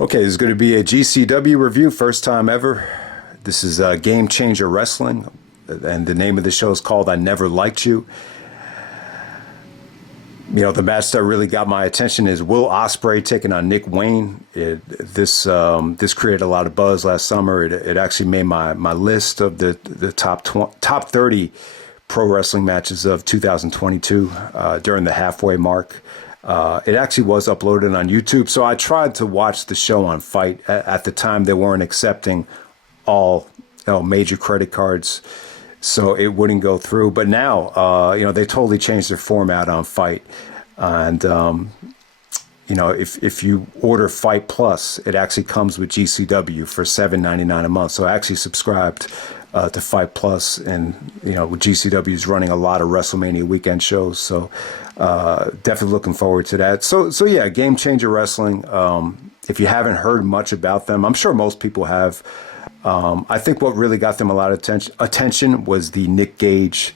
Okay, this is going to be a GCW review, first time ever. This is Game Changer Wrestling, and the name of the show is called I Never Liked You. You know, the match that really got my attention is Will Ospreay taking on Nick Wayne. This created a lot of buzz last summer. It actually made my list of the top 30 pro wrestling matches of 2022 during the halfway mark. It actually was uploaded on YouTube, so I tried to watch the show on Fight. At the time, they weren't accepting all major credit cards, so it wouldn't go through. But now, they totally changed their format on Fight, and if you order Fight Plus, it actually comes with GCW for $7.99 a month. So I actually subscribed to Fight Plus, and GCW is running a lot of WrestleMania weekend shows, so definitely looking forward to that. So yeah, Game Changer Wrestling. If you haven't heard much about them, I'm sure most people have. I think what really got them a lot of attention was the Nick Gage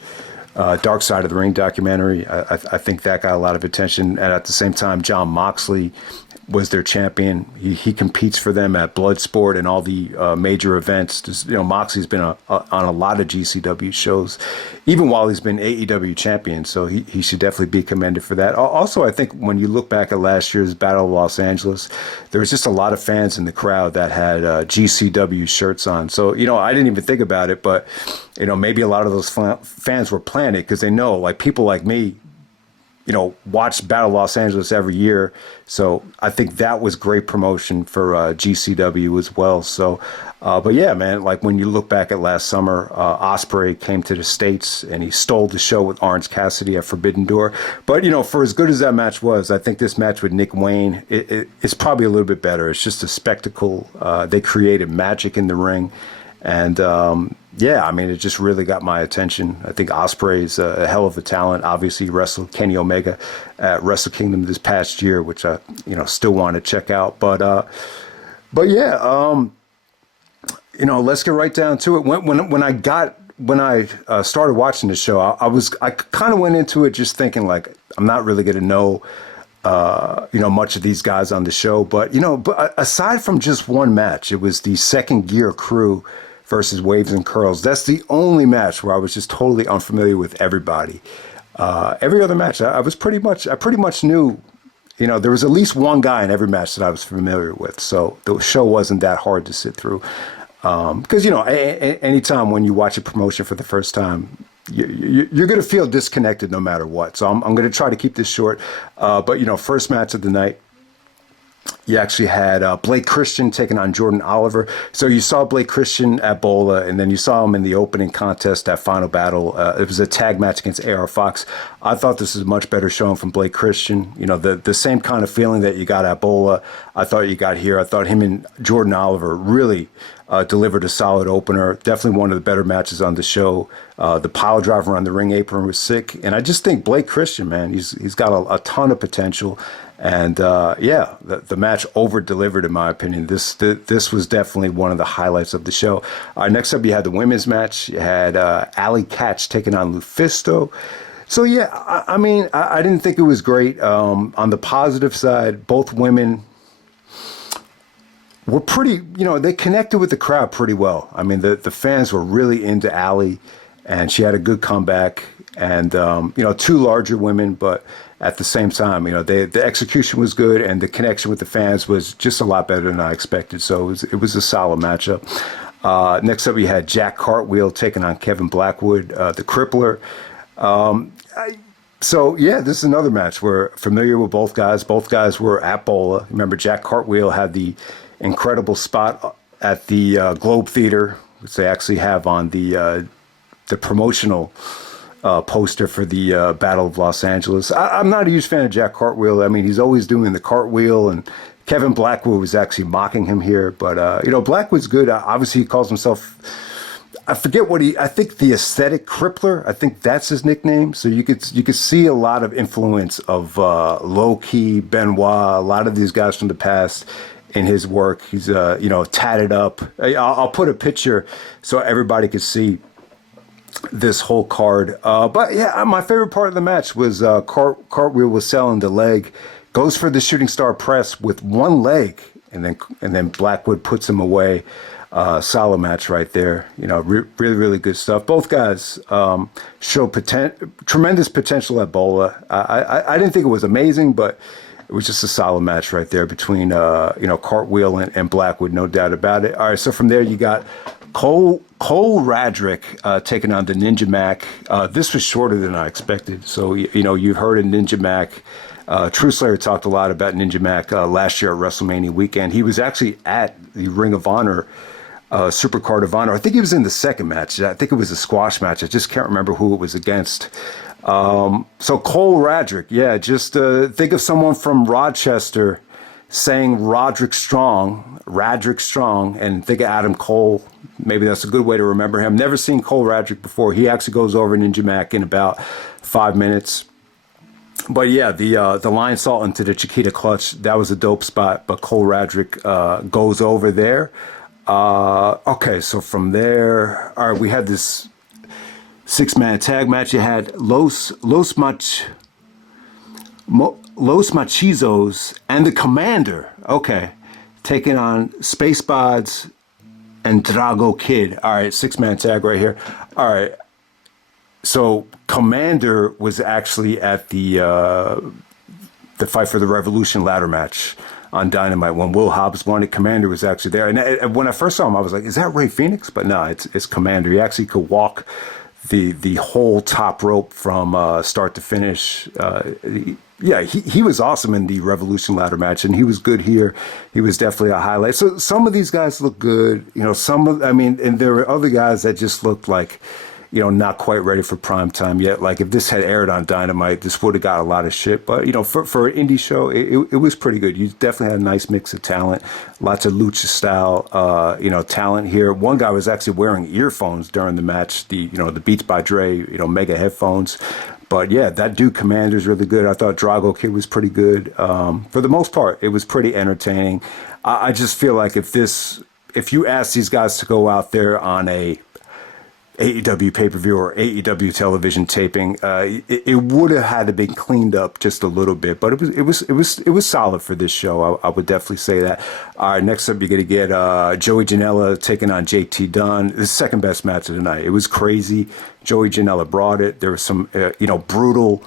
Dark Side of the Ring documentary. I think that got a lot of attention, and at the same time, Jon Moxley was their champion. He competes for them at Bloodsport and all the major events. Moxley's been on a lot of GCW shows, even while he's been AEW champion. So he should definitely be commended for that. Also, I think when you look back at last year's Battle of Los Angeles, there was just a lot of fans in the crowd that had GCW shirts on. So I didn't even think about it, but maybe a lot of those fans were planning it because they know, like people like me, watch Battle of Los Angeles every year. So I think that was great promotion for GCW as well. So, but yeah, man, like when you look back at last summer, Ospreay came to the States and he stole the show with Orange Cassidy at Forbidden Door. But, for as good as that match was, I think this match with Nick Wayne, it's probably a little bit better. It's just a spectacle. They created magic in the ring. And, it just really got my attention. I think Ospreay's a hell of a talent. Obviously, he wrestled Kenny Omega at Wrestle Kingdom this past year, which I, still want to check out. But yeah, let's get right down to it. When I started watching the show, I kind of went into it just thinking like I'm not really going to know much of these guys on the show, but aside from just one match, it was the Second Gear Crew versus Waves and Curls. That's the only match where I was just totally unfamiliar with everybody. Every other match, I pretty much knew, there was at least one guy in every match that I was familiar with. So the show wasn't that hard to sit through. Because, anytime when you watch a promotion for the first time, you're going to feel disconnected no matter what. So I'm going to try to keep this short. But, first match of the night, you actually had Blake Christian taking on Jordan Oliver. So you saw Blake Christian at Bola, and then you saw him in the opening contest, that final battle. It was a tag match against AR Fox. I thought this was a much better showing from Blake Christian. The same kind of feeling that you got at Bola, I thought you got here. I thought him and Jordan Oliver really delivered a solid opener. Definitely one of the better matches on the show. The pile driver on the ring apron was sick. And I just think Blake Christian, man, he's got a ton of potential. And the match over-delivered in my opinion. This was definitely one of the highlights of the show. Next up, you had the women's match. You had Allie Katch taking on Lufisto. So yeah, I didn't think it was great. On the positive side, both women were pretty, they connected with the crowd pretty well. I mean, the fans were really into Allie, and she had a good comeback. And, two larger women, but at the same time, the execution was good, and the connection with the fans was just a lot better than I expected. So it was a solid matchup. Next up, you had Jack Cartwheel taking on Kevin Blackwood, the Crippler. So yeah, this is another match. We're familiar with both guys. Both guys were at Bola. Remember, Jack Cartwheel had the incredible spot at the Globe Theater, which they actually have on the promotional poster for the Battle of Los Angeles. I'm not a huge fan of Jack Cartwheel. I mean, he's always doing the cartwheel, and Kevin Blackwood was actually mocking him here. But, Blackwood's good. Obviously, he calls himself, I forget I think the Aesthetic Crippler. I think that's his nickname. So you could see a lot of influence of Low-Key, Benoit, a lot of these guys from the past in his work. He's, tatted up. I'll put a picture so everybody could see this whole card. But yeah, my favorite part of the match was Cartwheel was selling the leg, goes for the shooting star press with one leg, and then Blackwood puts him away. Solid match right there. You know, really, really good stuff. Both guys show tremendous potential at Bola. I didn't think it was amazing, but it was just a solid match right there between, Cartwheel and Blackwood, no doubt about it. All right, so from there you got Cole Radrick taking on the Ninja Mack. This was shorter than I expected. So, you've heard of Ninja Mack. True Slayer talked a lot about Ninja Mack last year at WrestleMania weekend. He was actually at the Ring of Honor Supercard of Honor. I think he was in the second match. I think it was a squash match. I just can't remember who it was against. So Cole Radrick, yeah, just think of someone from Rochester saying Radrick Strong, and think of Adam Cole. Maybe that's a good way to remember him. Never seen Cole Radrick before. He actually goes over Ninja Mack in about 5 minutes. But yeah, the Lion Salt into the Chiquita Clutch, that was a dope spot. But Cole Radrick goes over there. Okay, so from there, all right, we had this 6-man tag match. You had Los Macizos and the Kommander, okay, taking on Space Bodz and Drago Kid. All right, 6-man tag right here. All right, so Kommander was actually at the Fight for the Revolution ladder match on Dynamite when Will Hobbs won it. Kommander was actually there, and when I first saw him, I was like, "Is that Ray Phoenix?" But no, it's Kommander. He actually could walk the whole top rope from start to finish. He was awesome in the Revolution ladder match, and he was good here. He was definitely a highlight. So some of these guys look good, and there were other guys that just looked like, not quite ready for prime time yet. Like if this had aired on Dynamite, this would have got a lot of shit. But, for an indie show, it was pretty good. You definitely had a nice mix of talent, lots of lucha style, talent here. One guy was actually wearing earphones during the match, the Beats by Dre, mega headphones. But yeah, that dude Kommander is really good. I thought Drago Kid was pretty good. For the most part, it was pretty entertaining. I just feel like if you ask these guys to go out there on a AEW pay-per-view or AEW television taping, it would have had to be cleaned up just a little bit, but it was solid for this show. I would definitely say that. All right, next up you're gonna get Joey Janella taking on JT Dunn. The second best match of the night. It was crazy. Joey Janella brought it. There was some brutal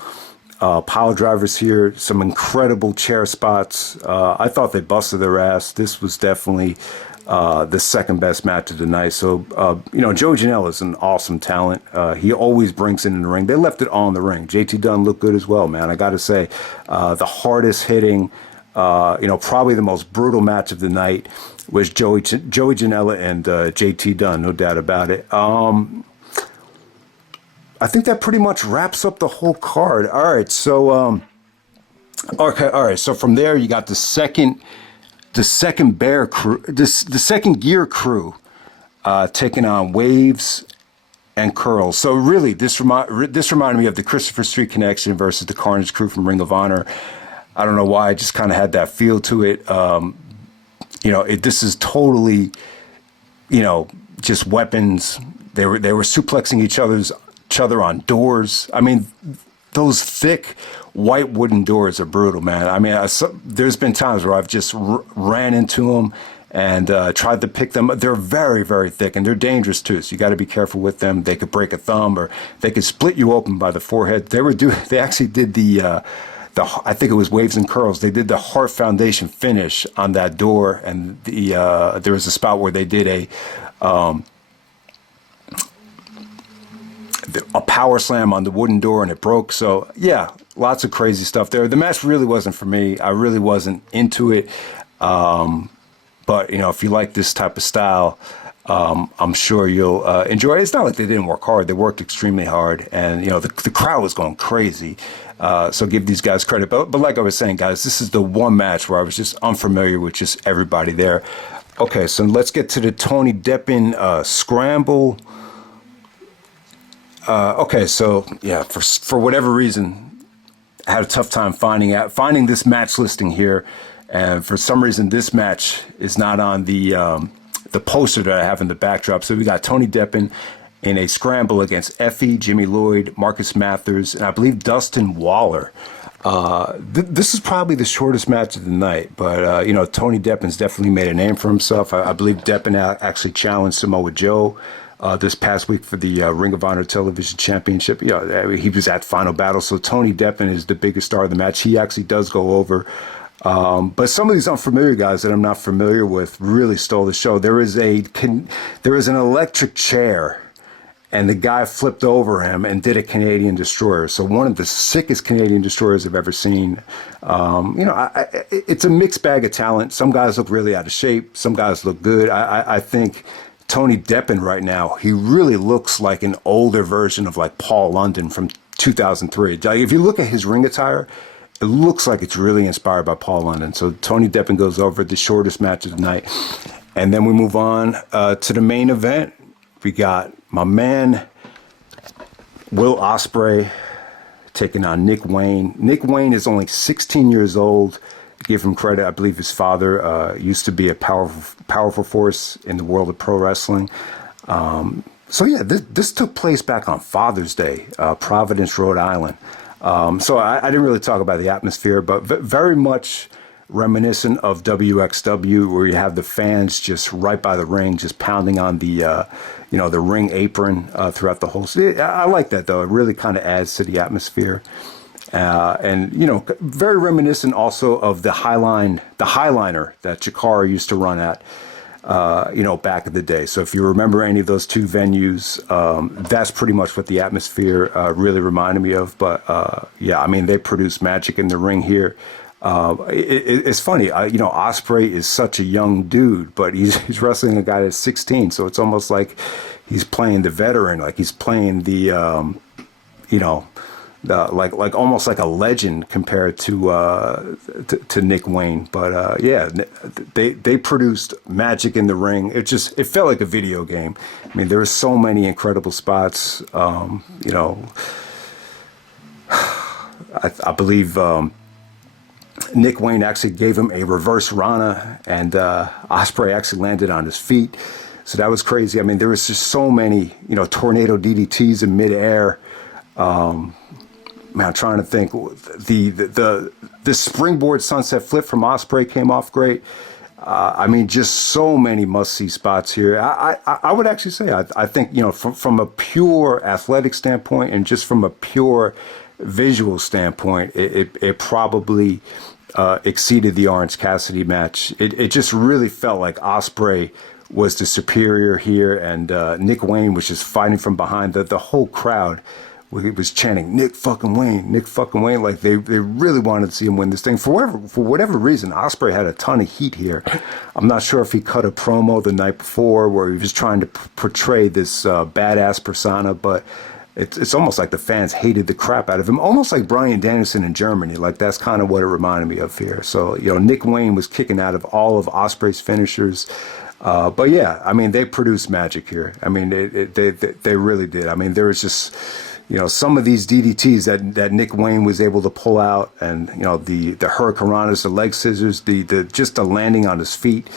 pile drivers here, some incredible chair spots. I thought they busted their ass. This was definitely the second best match of the night. So, Joey Janela is an awesome talent. He always brings it in the ring. They left it all in the ring. JT Dunn looked good as well, man. I got to say, the hardest hitting, probably the most brutal match of the night was Joey Janela and JT Dunn, no doubt about it. I think that pretty much wraps up the whole card. All right, so So from there, you got the second Bear crew, the second Gear crew, taking on Waves and Curls. So really, this reminded me of the Christopher Street Connection versus the Carnage crew from Ring of Honor. I don't know why, I just kind of had that feel to it. This is totally, just weapons. They were suplexing each other on doors. I mean, those thick white wooden doors are brutal, man. I mean, there's been times where I've just ran into them and tried to pick them. They're very, very thick, and they're dangerous too. So you got to be careful with them. They could break a thumb, or they could split you open by the forehead. They actually did the I think it was Waves and Curls. They did the Heart Foundation finish on that door, and there was a spot where they did a power slam on the wooden door and it broke. So yeah, lots of crazy stuff there. The match really wasn't for me. I really wasn't into it. But if you like this type of style, I'm sure you'll enjoy it. It's not like they didn't work hard. They worked extremely hard, and the crowd was going crazy. So give these guys credit. But like I was saying, guys, this is the one match where I was just unfamiliar with just everybody there. Okay, so let's get to the Tony Deppen scramble. Okay, so yeah, for whatever reason, I had a tough time finding this match listing here, and for some reason this match is not on the poster that I have in the backdrop. So we got Tony Deppen in a scramble against Effy, Jimmy Lloyd, Marcus Mathers, and I believe Dustin Waller. This is probably the shortest match of the night, but Tony Deppen's definitely made a name for himself. I believe Deppen actually challenged Samoa Joe this past week for the Ring of Honor Television Championship. He was at Final Battle, so Tony Deppen is the biggest star of the match. He actually does go over. But some of these unfamiliar guys that I'm not familiar with really stole the show. There is an electric chair, and the guy flipped over him and did a Canadian Destroyer. So one of the sickest Canadian Destroyers I've ever seen. It's a mixed bag of talent. Some guys look really out of shape. Some guys look good. I think Tony Deppen right now, he really looks like an older version of like Paul London from 2003. Like, if you look at his ring attire, it looks like it's really inspired by Paul London. So Tony Deppen goes over the shortest match of the night. And then we move on to the main event. We got my man, Will Ospreay, taking on Nick Wayne. Nick Wayne is only 16 years old. Give him credit. I believe his father used to be a powerful force in the world of pro wrestling. This took place back on Father's Day, Providence, Rhode Island. So I didn't really talk about the atmosphere, but very much reminiscent of WXW, where you have the fans just right by the ring, just pounding on the ring apron throughout the whole. I like that though. It really kind of adds to the atmosphere, and very reminiscent also of the Highliner that Chikara used to run at. Back in the day. So if you remember any of those two venues, that's pretty much what the atmosphere really reminded me of. But they produce magic in the ring here. It's funny, Ospreay is such a young dude, but he's wrestling a guy that's 16. So it's almost like he's playing the veteran, like he's playing the, like almost like a legend compared to Nick Wayne. But they produced magic in the ring. It felt like a video game. I mean, there were so many incredible spots. I believe Nick Wayne actually gave him a reverse Rana, and Ospreay actually landed on his feet. So that was crazy. I mean, there was just so many, tornado DDTs in midair. I'm trying to think. The springboard sunset flip from Ospreay came off great. Just so many must-see spots here. I would actually say I think from a pure athletic standpoint and just from a pure visual standpoint, it probably exceeded the Orange Cassidy match. It just really felt like Ospreay was the superior here, and Nick Wayne was just fighting from behind. The whole crowd was chanting Nick fucking Wayne, Nick fucking Wayne, like they really wanted to see him win this thing. For whatever reason, Ospreay had a ton of heat here. I'm not sure if he cut a promo the night before where he was trying to portray this badass persona, but it's almost like the fans hated the crap out of him, almost like Bryan Danielson in Germany. Like, that's kind of what it reminded me of here. So, Nick Wayne was kicking out of all of Ospreay's finishers. They produced magic here. I mean, they really did. I mean, there was just, some of these DDTs that Nick Wayne was able to pull out, and the hurricanranas, the leg scissors, the landing on his feet.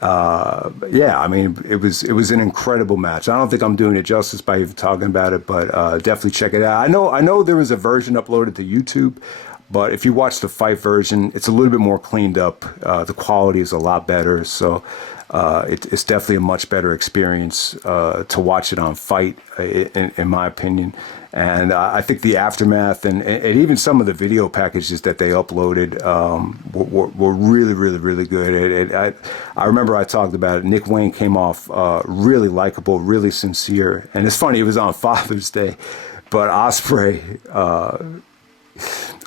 It was an incredible match. I don't think I'm doing it justice by even talking about it, but definitely check it out. I know there was a version uploaded to YouTube, but if you watch the fight version, it's a little bit more cleaned up. The quality is a lot better, so it's definitely a much better experience to watch it on Fight, in my opinion. And I think the aftermath and even some of the video packages that they uploaded were really, really, really good. I remember I talked about it. Nick Wayne came off really likable, really sincere. And it's funny, it was on Father's Day, but Ospreay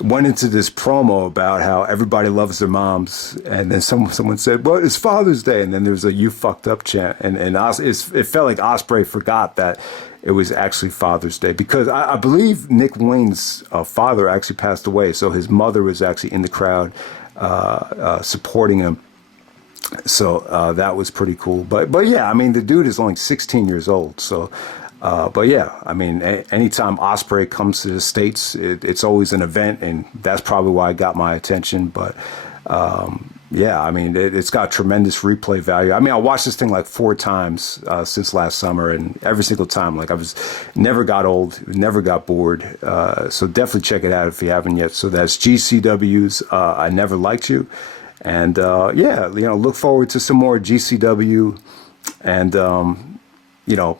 went into this promo about how everybody loves their moms, and then someone said, "Well, it's Father's Day," and then there was a "You fucked up" chant, and it felt like Ospreay forgot that it was actually Father's Day, because I believe Nick Wayne's father actually passed away, so his mother was actually in the crowd supporting him. So that was pretty cool. But yeah, I mean, the dude is only 16 years old, so. Anytime Ospreay comes to the States, it's always an event, and that's probably why it got my attention. But Yeah, I mean, it's got tremendous replay value. I mean, I watched this thing like 4 times since last summer, and every single time, like, I was never got old, never got bored. So definitely check it out if you haven't yet. So that's GCW's I Never Liked You. And yeah, you know, look forward to some more GCW, and you know,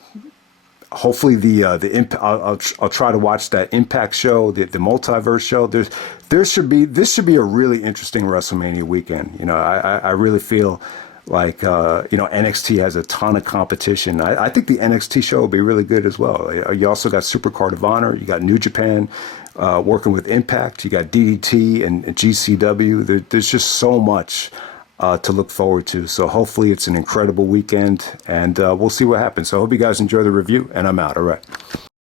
hopefully I'll try to watch that Impact show, the Multiverse show. This should be a really interesting WrestleMania weekend. You know, I really feel like you know, NXT has a ton of competition. I think the NXT show will be really good as well. You also got Supercard of Honor, you got New Japan working with Impact, you got DDT and GCW. There's just so much to look forward to. So hopefully it's an incredible weekend, and we'll see what happens. So I hope you guys enjoy the review, and I'm out. All right.